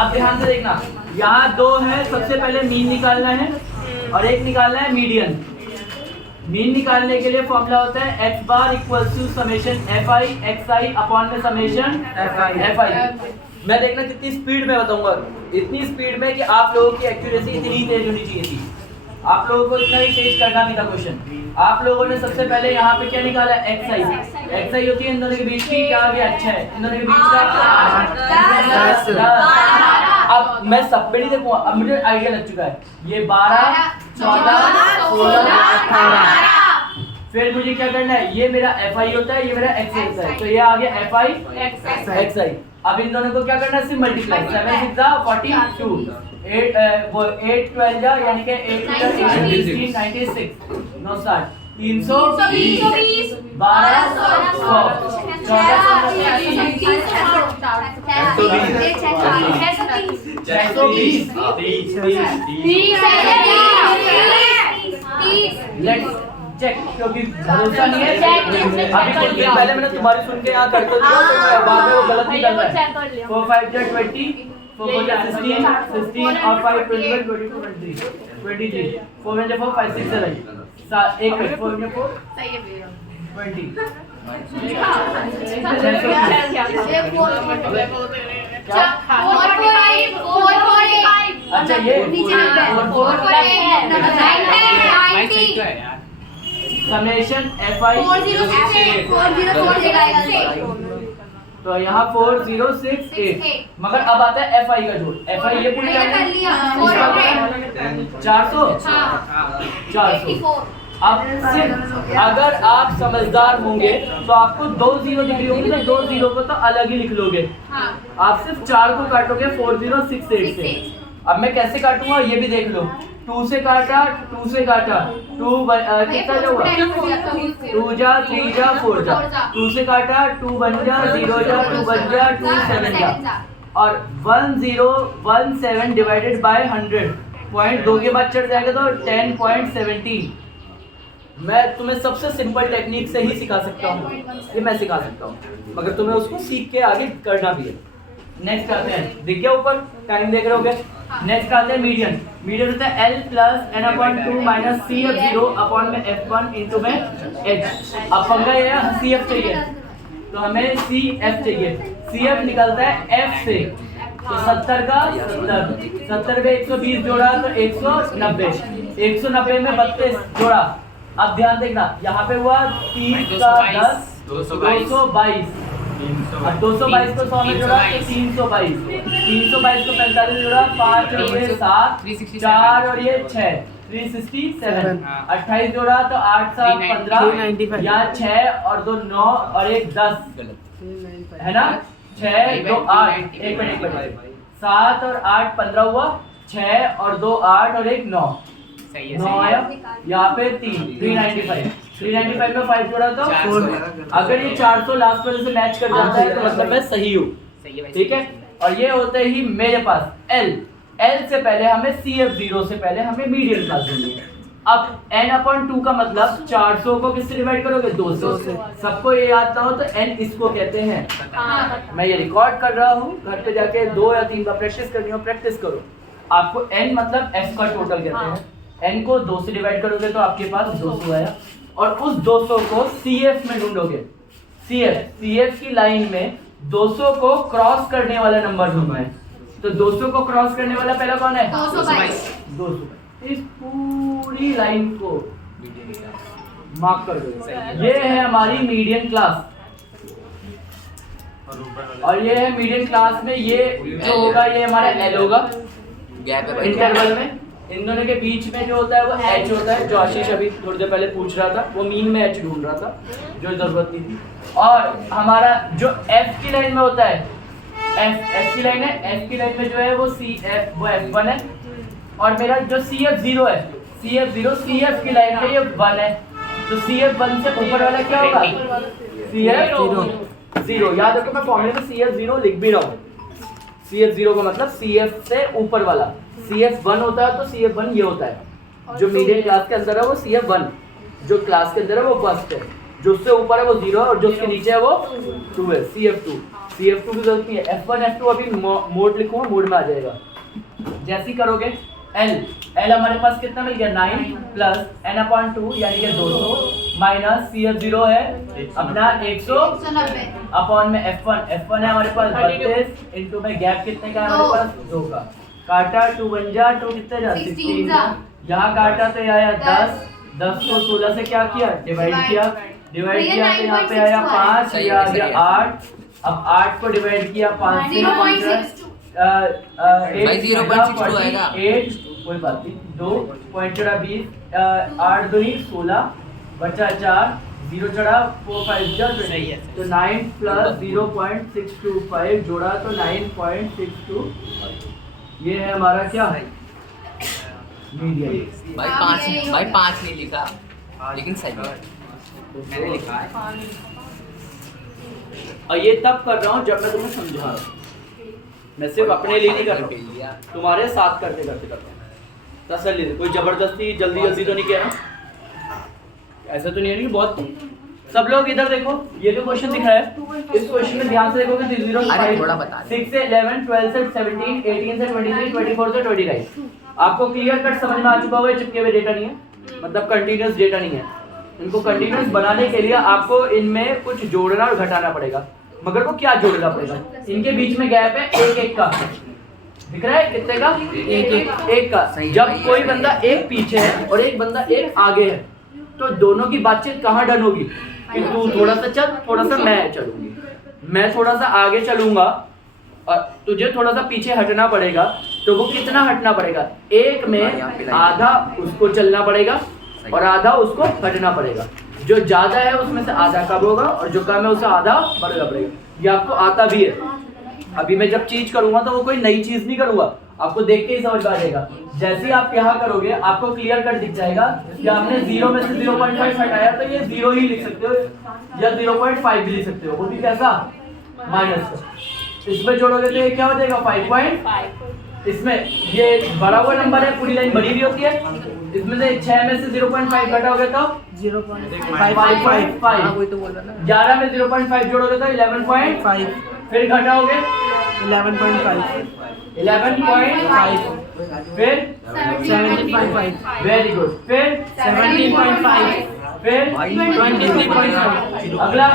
अब ध्यान से देखना, यहाँ दो है, सबसे पहले मीन निकालना है और एक निकालना है मीडियन। मीन निकालने के लिए फॉर्मूला होता है x bar equals to summation fi xi upon में समेशन fi। मैं देखना कितनी स्पीड में बताऊंगा, इतनी स्पीड में कि आप लोगों की एक्यूरेसी इतनी तेज होनी चाहिए थी, आप लोगों को इतना ही तेज करना भी था क्वेश्चन। आप लोगों ने सबसे पहले यहाँ पे क्या निकाला, xi होती है इन दोनों के बीच की, क्या आ गया, अच्छा है, इन दोनों के बीच का 10। अब मैं सब पे नहीं देखूंगा, अब मुझे आइडिया लग चुका है, ये 12 14 16 18। फिर मुझे क्या करना है, ये मेरा fi होता है, ये मेरा xi होता है, तो ये आ गया fi xi। अब इन दोनों को क्या करना है, सिर्फ मल्टीप्लाई, 7 6 42, 8 12 यानी कि 8 16 96 9 60 320 12 लेट्स चेक, क्योंकि भरोसा नहीं है अभी कुछ दिन पहले मैंने तुम्हारी सुन के यहाँ करते दिया, तो बाद में वो गलत नहीं कर रहा है। 4 5 जा 20, 4 4 जा 16 और 5 21 22 23 23, 4 1 जा 4 5 6 7 1 मिनट, 4 1 4 सही है भैया 20 अच्छा ये समेशन fi तो यहाँ 4068, मगर अब आता है fi का जोड़, fi ये पूरी 400। अब सिर्फ अगर आप समझदार होंगे तो आपको 2 जीरो दिख रही होंगी, तो 2 जीरो को तो अलग ही लिख लोगे, आप सिर्फ 4 को काटोगे 4068 से। अब मैं कैसे काटूंगा ये भी देख लो, 2 से काटा 2 से काटा 2 कितना हुआ, 2 जा 3 जा 4 जा, 2 से काटा 2 बन जा 0 जा 2 बन जा 2 7 जा, और 1017 डिवाइडेड बाय 100 पॉइंट 2 के बाद चढ़ जाएगा तो 10.17। मैं तुम्हें सबसे सिंपल टेक्निक से ही सिखा सकता हूँ, ये मैं सिखा सकता हूँ, मगर तुम्हें उसको सीख के आगे करना भी है। नेक्स्ट आते हैं, दिख गया ऊपर, टाइम देख रहे होगे। नेक्स्ट आते हैं मीडियन। मीडियन होता है L plus n upon 2 minus CF0 upon में F1 इंटू में H। अब पंगा ये है CF चाहिए, तो हमें CF चाहिए, CF निकलता है F से, तो 70 का 70 में 120 जोड़ा तो 190, 190 में 32 जोड़ा। अब ध्यान देखना, यहाँ पे हुआ 30 का 10 222, अब 222 को 100 में जोड़ा तो 322, 322 को 45 में जोड़ा 5 और ये 7 4 और ये 6 367, 28 जोड़ा तो 8 7 15, यहाँ 6 और 2 9 और 1 10 है ना, 6 2 8, 1 मिनट 7 और 8 15 हुआ, 6 और 2 8 और 1 9 9 आया, यहाँ पे 395 में 5 जोड़ा तो 400। अगर ये 400 लास्ट वाले से मैच कर जाता है तो मतलब मैं सही हूँ, ठीक है। और ये होते ही मेरे पास L से पहले हमें CF0 से पहले हमें मीडियन क्लास ढूंढनी है। अब n/2 का मतलब 400 को किससे डिवाइड करोगे, 200 से। सबको ये याद ना हो तो n इसको कहते हैं। मैं ये रिकॉर्ड कर रहा हूँ, घर पे जाके 2 या 3 बार प्रैक्टिस करनी हो, प्रैक्टिस करो। आपको n मतलब f का टोटल कहते हैं, n को 2 से डिवाइड करोगे तो आपके पास 200 आया, और उस 200 को CF में ढूंढोगे। CF की लाइन में 200 को क्रॉस करने वाला नंबर ढूंढना है, तो 200 को क्रॉस करने वाला पहला कौन है, 222। इस पूरी लाइन को मार्क कर दो, ये है हमारी मीडियन क्लास, और ये है मीडियन क्लास में ये जो होगा ये हमारा L होगा इंटरवल में। इन दोनों के बीच में जो होता है वो H होता है, जो आशीष अभी थोड़ी देर पहले पूछ रहा था, वो मीन में H ढूंढ रहा था, जो जरूरत नहीं थी। और हमारा जो F की लाइन में होता है, F की लाइन है, F की लाइन में जो है वो F1 है, और मेरा जो CF0 है, CF की लाइन में ये 1 है, तो CF1 से ऊपर वाला क्या होगा, CF0। याद रखो मैं फॉर्मूले में CF0 लिख भी रहा हूँ, CF0 का मतलब CF से ऊपर वाला, CF1 होता है तो CF1 ये होता है, जो मीडियन क्लास के अंदर है वो CF1, जो क्लास के अंदर है वो फर्स्ट है, जो उससे ऊपर है वो 0 है, और जो उसके नीचे है वो 2 है, CF2। CF2 की जरूरत नहीं है। F1 F2 अभी मोड लिखूंगा, मोड में आ जाएगा। जैसे ही करोगे L हमारे पास कितना मिल गया 9 प्लस n/2 यानी कि 200 माइनस CF0 है अपना 190 अपॉन में F1 है हमारे पास 32 इनटू में गैप कितने का है हमारे पास 2 का। काटा 2 बन जा 2 कितने जा 16 यहाँ काटा तो आया 10 को 16 से क्या किया डिवाइड किया तो यहाँ पे आया 5 ये आ गया 8। अब 8 को डिवाइड किया 5 से 0.62 आएगा 8 कोई बात नहीं 2.20 8 दूनी 16 बचा 4 0 चढ़ा 4 5 जा तो 9 प्लस 0.625 जोड़ा तो 9.62 ये है हमारा क्या है मीडियम। भाई 5 नहीं लिखा लेकिन सही मैंने लिखा है। और ये तब कर रहा हूँ जब मैं तुम्हें समझा रहा हूँ, मैं सिर्फ अपने लिए नहीं कर रहा हूँ, तुम्हारे साथ करते कर रहा हूँ। तसल्ली से, कोई जबरदस्ती जल्दी तो नहीं कह रहा, ऐसा तो नहीं है कि बहुत। सब लोग इधर देखो, ये जो क्वेश्चन दिख रहा है इस क्वेश्चन में ध्यान से देखोगे 0 5 6 से 11 12 से 17 18 से 23 24 से 29 आपको क्लियर कट समझ में आ चुका होगा। चिपके हुए डेटा नहीं है, मतलब कंटीन्यूअस डेटा नहीं है। इनको कंटीन्यूअस बनाने के लिए आपको इनमें कुछ जोड़ना और घटाना पड़ेगा, मगर वो क्या जोड़ना पड़ेगा, इनके बीच में गैप है एक का, दिख रहा है कितने का एक का। जब कोई बंदा एक पीछे है और एक बंदा एक आगे है तो दोनों की बातचीत कहाँ डन होगी कि तू थोड़ा सा चल, थोड़ा सा मैं चलूंगी, मैं थोड़ा सा आगे चलूंगा और तुझे थोड़ा सा पीछे हटना पड़ेगा। तो वो कितना हटना पड़ेगा, एक में आधा उसको चलना पड़ेगा और आधा उसको हटना पड़ेगा। जो ज्यादा है उसमें से आधा कम होगा और जो कम है उसे आधा बढ़ना पड़ेगा। ये आपको आता भी है। अभी मैं जब चीज करूंगा तो वो कोई नई चीज नहीं करूंगा, आपको देख के ही समझ आ जाएगा। जैसे ही आप यहाँ करोगे आपको क्लियर कट दिख जाएगा कि आपने 0 में से 0.5 हटाया तो ये 0 ही लिख सकते हो या 0.5 भी लिख सकते हो, वो भी कैसा माइनस। इसमें जोड़ोगे तो ये क्या हो जाएगा 5.5। इसमें ये बड़ा हुआ नंबर है, पूरी लाइन बड़ी भी होती है। इसमें से 6 में से 0.5 घटाओगे तो 0.5। 11 में 0.5 जोड़ोगे तो 11.5, फिर घटाओगे 11.5, फिर 17.5, वेरी गुड, फिर 17.5, फिर 23.5, अगला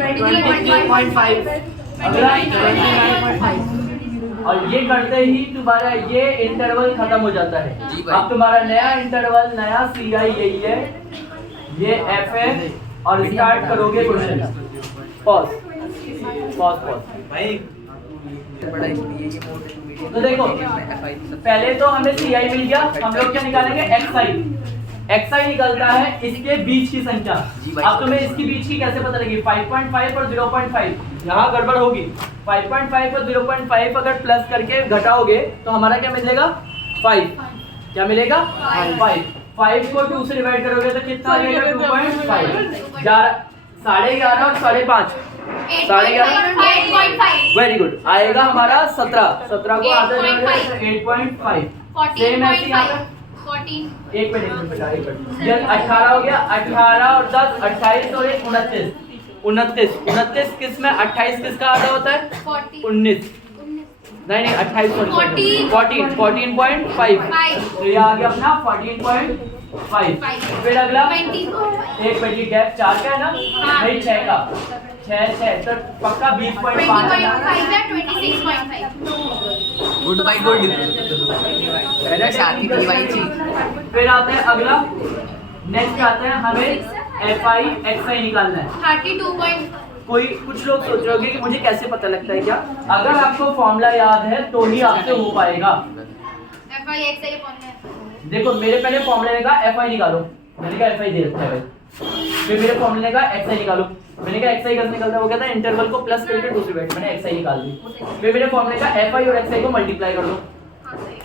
23.5, अगला 29.5। और ये करते ही तुम्हारा ये इंटरवल खत्म हो जाता है। अब तुम्हारा नया इंटरवल, नया CI यही है, ये F है। और स्टार्ट करोगे क्वेश्चन। पॉज तो देखो पहले तो हमें CI मिल गया, हम लोग क्या निकालेंगे XI निकलता है इसके बीच की संख्या। अब तुम्हें इसकी बीच की कैसे पता लगी, 5.5 और 0.5 यहाँ गड़बड़ होगी। 5.5 और 0.5 अगर प्लस करके घटाओगे तो हमारा क्या मिलेगा 5, क्या मिलेगा 5 को 2 से डिवाइड करोगे तो कितना आ जाएगा 2.5, 11.5 और 5.5 11.5, वेरी गुड, आएगा हमारा 17 को आधा डिवाइड 8.5। सेम ऐसे यहाँ पे 14 एक मिनट बेटा 18 हो गया, 18 और 10 28 और 29 किस में 28 किसका आधा होता है 19 नहीं 28 14.5 तो ये आ गया अपना 14.5। फिर अगला एक बजे गैप 4 का है ना नहीं 6 का 6 तो पक्का 20.5 गुड बाय गुड साथी थी भाई जी। फिर आता है अगला, नेक्स्ट आता है हमें FI XI निकालना है 32. कोई कुछ लोग सोच रहे होंगे कि मुझे कैसे पता लगता है, क्या अगर आपको फॉर्मूला याद है तो ही आपसे हो पाएगा। FI XI फॉर्मूला देखो मेरे पहले फॉर्मूले का FI निकालो, मैंने कहा FI दे रखा है, फिर मेरे फॉर्मूले का XI निकालो, मैंने कहा XI कैसे निकलता है, वो कहता है इंटरवल को प्लस करके दूसरी बाइट, मैंने XI निकाल दी। फिर मेरे फॉर्मूले का FI और XI को मल्टीप्लाई कर दो,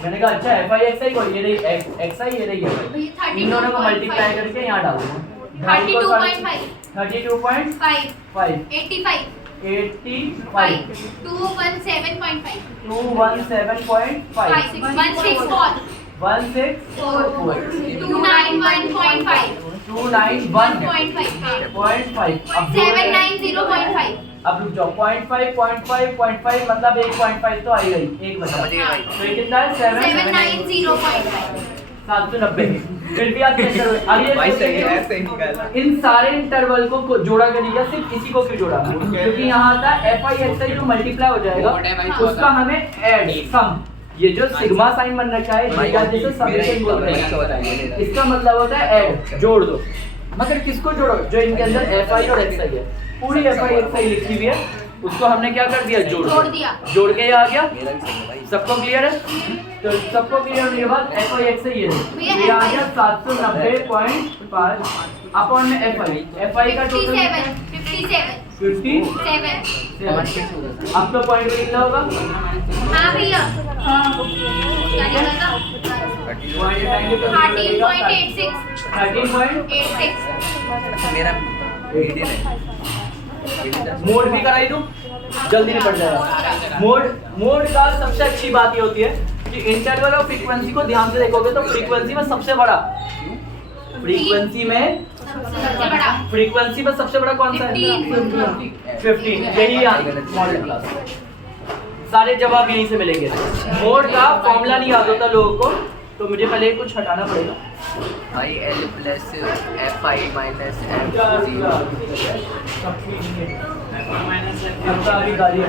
मैंने कहा अच्छा FI XI को ये रही XI ये रही FI, इन दोनों को मल्टीप्लाई करके यहाँ डाल दो 32.5 32.5 85 217.5 217.5 164 164 291.5 291 0.5 0.5 अब 790.5 अब रुक जाओ 0.5 मतलब 1.5 तो आई गई एक बचा समझ गए भाई। तो ये कितना है 790.5 790 फिर भी आप चेक करो अब ये भाई सही है, सोचो, सही निकाला। इन सारे इंटरवल को जोड़ा क्यों नहीं गया सिर्फ इसी को क्यों जोड़ा क्योंकि यहाँ आता है एफ आई एक्स आई जो मल्टीप्लाई हो जाएगा What am I उसका हमें ऐड सम ये जो सिग्मा साइन बन रखा है भाई, जीटा जैसे समेशन बोलते हैं इसका मतलब होता है ऐड जोड़ दो मगर किसको जोड़ो जो इनके अंदर एफ आई और एक्स आई है पूरी एफ आई एक्स आई लिखी हुई है उसको हमने क्या कर दिया जोड़ दिया। जोड़ के ये आ गया मेरा भी सही है भाई। सबको क्लियर है तो सबको क्लियर होने के बाद एफ आई एक्स आई भैया, ये आ गया 790.5 अपॉन में एफ आई का टोटल 57 अब तो पॉइंट कितना होगा हाँ भैया क्या निकला था पॉइंट आएंगे तो 13.86 13.86 मेरा मीडियम है। मोड भी कराई दूं जल्दी निपट जाएगा मोड का सबसे अच्छी बात ये होती है कि इंटरवल और फ्रीक्वेंसी को ध्यान से देखोगे तो फ्रीक्वेंसी में सबसे बड़ा फ्रीक्वेंसी में सबसे बड़ा कौन सा है 15 यही मॉडल क्लास सारे जवाब यहीं से मिलेंगे मोड का फॉर्मूला नहीं याद होता लोगों को तो मुझे पहले कुछ हटाना पड़ेगा भाई L plus F I minus F zero अभी गाड़ी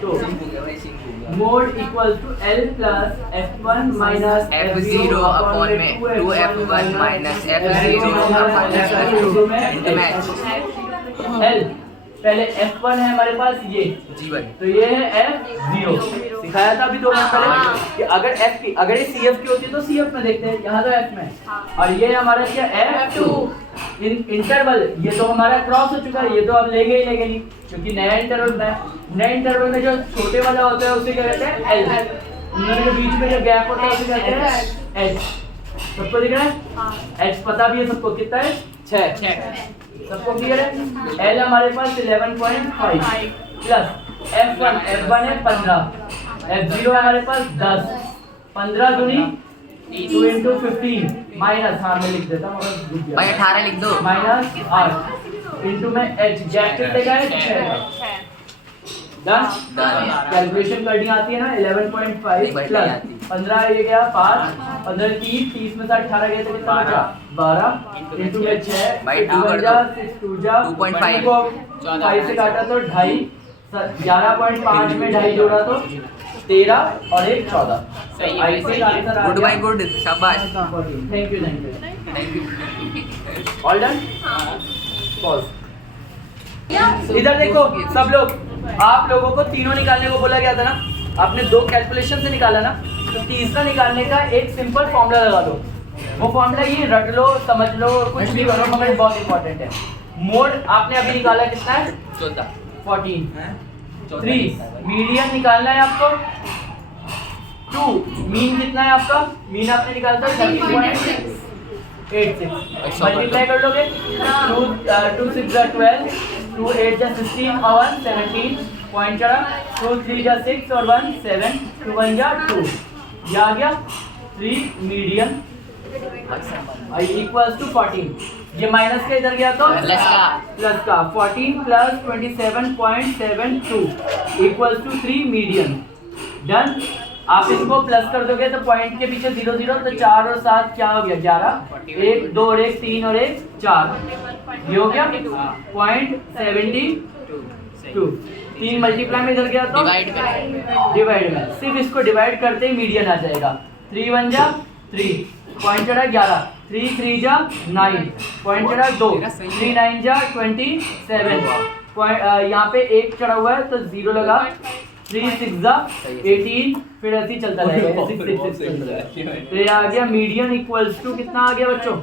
तो mode equal to L plus F1 minus F0 upon में 2F1 minus F0 upon F2 into मैच। L पहले F1 है हमारे पास ये जी भाई। तो ये है F0 सिखाया था अभी 2 मिनट पहले कि अगर ये CF की होती है तो CF में देखते हैं यहाँ तो F में और ये हमारा क्या F2 इंटरवल ये तो हमारा क्रॉस हो चुका है ये तो अब लेंगे ही नहीं क्योंकि नया इंटरवल में जो छोटे वाला होता है उसे क्या कहते हैं L उनके बीच में जो गैप होता है उसे कहते हैं H सबको दिख रहा है H पता भी है सबको कितना है 6 सबको क्लियर है L हमारे पास 11.5 प्लस F1 है 15 F0 हमारे पास 10 15 दूनी 2 into 15 माइनस हाँ मैं लिख देता हूँ भाई 18 लिख दो। माइनस 8 इंटू में H गैप कितने का है 6 डन कैलकुलेशन करनी आती है ना 11.5 प्लस 15 ये गया 5 15 30 में से 18 गया तो कितना बचा 12 इंटू में 6 भाई 2 कर दो 6 जा 2.5 5 से काटा तो 2.5 11.5 में 2.5 जोड़ा तो 13 और 1 14 सही है। गुड बाय गुड शाबाश। Thank you thank you. All done pause इधर देखो सब लोग आप लोगों को तीनों निकालने को बोला गया था ना आपने 2 कैलकुलेशन से निकाला ना तो तीसरा निकालने का एक सिंपल फॉर्मूला लगा दो वो फॉर्मूला ये रट लो समझ लो कुछ भी करो मगर बहुत इंपॉर्टेंट है मोड आपने अभी निकाला कितना है 14 3 मीडियन निकालना है आपको 2 मीन कितना है आपका मीन आपने निकाला था 13.86 मल्टीप्लाई कर लोगे 2 6 12 2 8 जा 16 और 1 17 पॉइंट चढ़ा 2 3 जा 6 और 1 7 2 1 जा 2 ये आ गया 3 मीडियन आई इक्वल्स टू 14 ये माइनस का इधर गया तो प्लस का 14 plus 27.72 equals to 3 median done आप इसको प्लस कर दोगे तो पॉइंट के पीछे 0 0 तो 4 और 7 क्या हो गया 11 1 2 और 1 3 और 1 4 ये हो गया .72 3 मल्टीप्लाई में इधर गया तो डिवाइड में सिर्फ इसको डिवाइड करते ही मीडियन आ जाएगा 3 1 जा 3 पॉइंट चढ़ा 11 3 3 जा 9 पॉइंट चढ़ा 2 3 9 जा 27 यहाँ पे 1 चढ़ा हुआ है तो 0 लगा 3 6 जा 18 फिर ऐसे ही चलता रहेगा 6 6 6 चलता रहेगा तो ये आ गया मीडियन इक्वल्स टू कितना आ गया बच्चों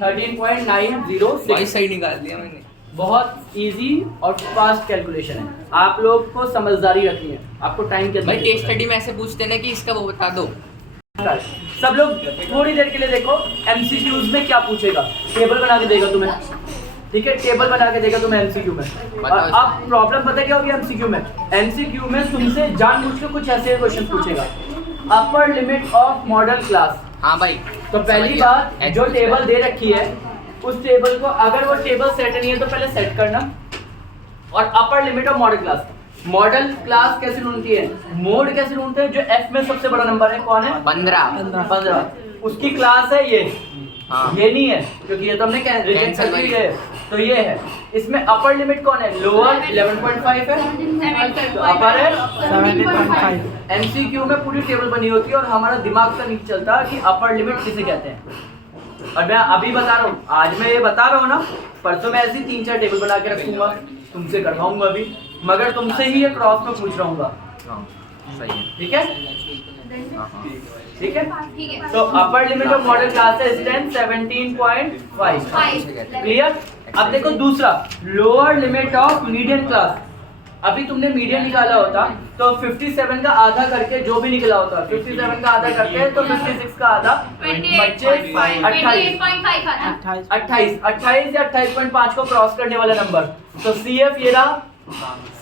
13.906 भाई सही निकाल दिया मैंने। बहुत इजी और फास्ट कैलकुलेशन है आप लोग को समझदारी रखनी है आपको टाइम के भाई केस स्टडी में ऐसे पूछते ना कि इसका वो बता दो। सब लोग थोड़ी देर के लिए देखो एमसीक्यूज में क्या पूछेगा टेबल बना के देगा तुम्हें ठीक है, टेबल बना के देगा तुम्हें एमसीक्यू में। और अब प्रॉब्लम पता है क्या होगी एमसीक्यू में? एमसीक्यू में तुमसे जानबूझ के कुछ ऐसे क्वेश्चन पूछेगा, upper limit of model class. हाँ भाई, तो पहली बात, जो टेबल दे रखी है उस टेबल को, अगर वो टेबल सेट नहीं है तो पहले सेट करना। और upper limit of model class, model class कैसे ढूंढती है, मोड कैसे ढूंढते हैं? जो एफ में सबसे बड़ा नंबर है कौन है? 15, उसकी क्लास है ये। हाँ। ये नहीं है क्योंकि ये तो हमने रिजेक्ट कर दी है, तो ये है। इसमें अपर लिमिट कौन है? लोअर 11.5 है, तो अपर है 17.5। एमसीक्यू में पूरी टेबल बनी होती है और हमारा दिमाग का नहीं चलता कि अपर लिमिट किसे कहते हैं। और मैं अभी बता रहा हूँ, आज मैं ये बता रहा हूँ ना, परसों मैं ऐसी 3-4 टेबल बना के रखूंगा, तुमसे करवाऊंगा अभी, मगर तुमसे ही ये क्रॉस में पूछ रहा हूँ। हाँ, सही है। ठीक है, हाँ। ठीक है। ठीक है। तो upper limit of model class है 17.5। 5 क्लियर? अब देखो दूसरा, lower limit of median class. अभी तुमने मीडियन निकाला होता तो 57 का आधा करके जो भी निकला होता, 57 का आधा करते हैं तो 56 का आधा, 28.5 28 या 28.5 को क्रॉस करने वाला नंबर। तो CF ये रहा,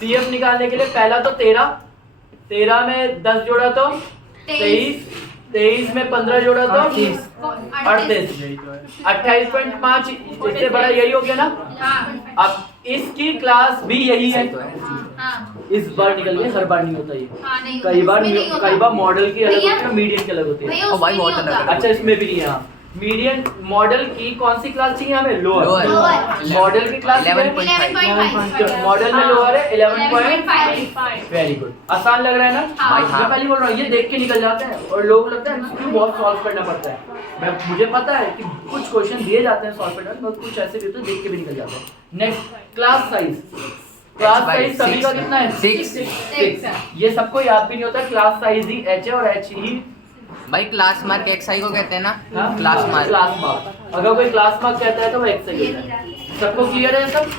CF निकालने के लिए पहला तो 13 में 10 जोड़ा तो 23 में 15 जोड़ा तो 38, 28.5 इससे बड़ा यही हो गया ना। हाँ अब इसकी क्लास भी यही है। हाँ इस बार निकल गया, हर बार नहीं होता ये। हाँ, नहीं कई बार उसमें नहीं होता। कई बार मॉडल की अलग भैया, होती है, मीडियन की अलग होती है। भैया और भाई उसमें नहीं बहुत होता। अच्छा, इसमें भी नहीं है। हाँ, मीडियन मॉडल की कौन सी क्लास चाहिए हमें? लोअर। Lower। मॉडल की क्लास 11.5 मॉडल में लोअर है 11.5। 11.5 वेरी गुड, आसान लग रहा है ना? हाँ। मैं पहले बोल रहा हूँ, ये देख के निकल जाते हैं और लोग लगता है MCQ बहुत सॉल्व करना पड़ता है। मुझे पता है कि कुछ क्वेश्चन दिए जाते हैं सॉल्व करने में, कुछ ऐसे भी होते हैं देख के भी निकल जाते हैं। Next, class size. Class size सभी का कितना है? 6। ये सबको याद भी नहीं होता, क्लास साइज ही H है और H ही भाई क्लास मार्क XI को कहते हैं ना। हाँ? Class mark. Class mark. अगर कोई क्लास मार्क कहता है तो वो एक्स होता है। सबको क्लियर है सब?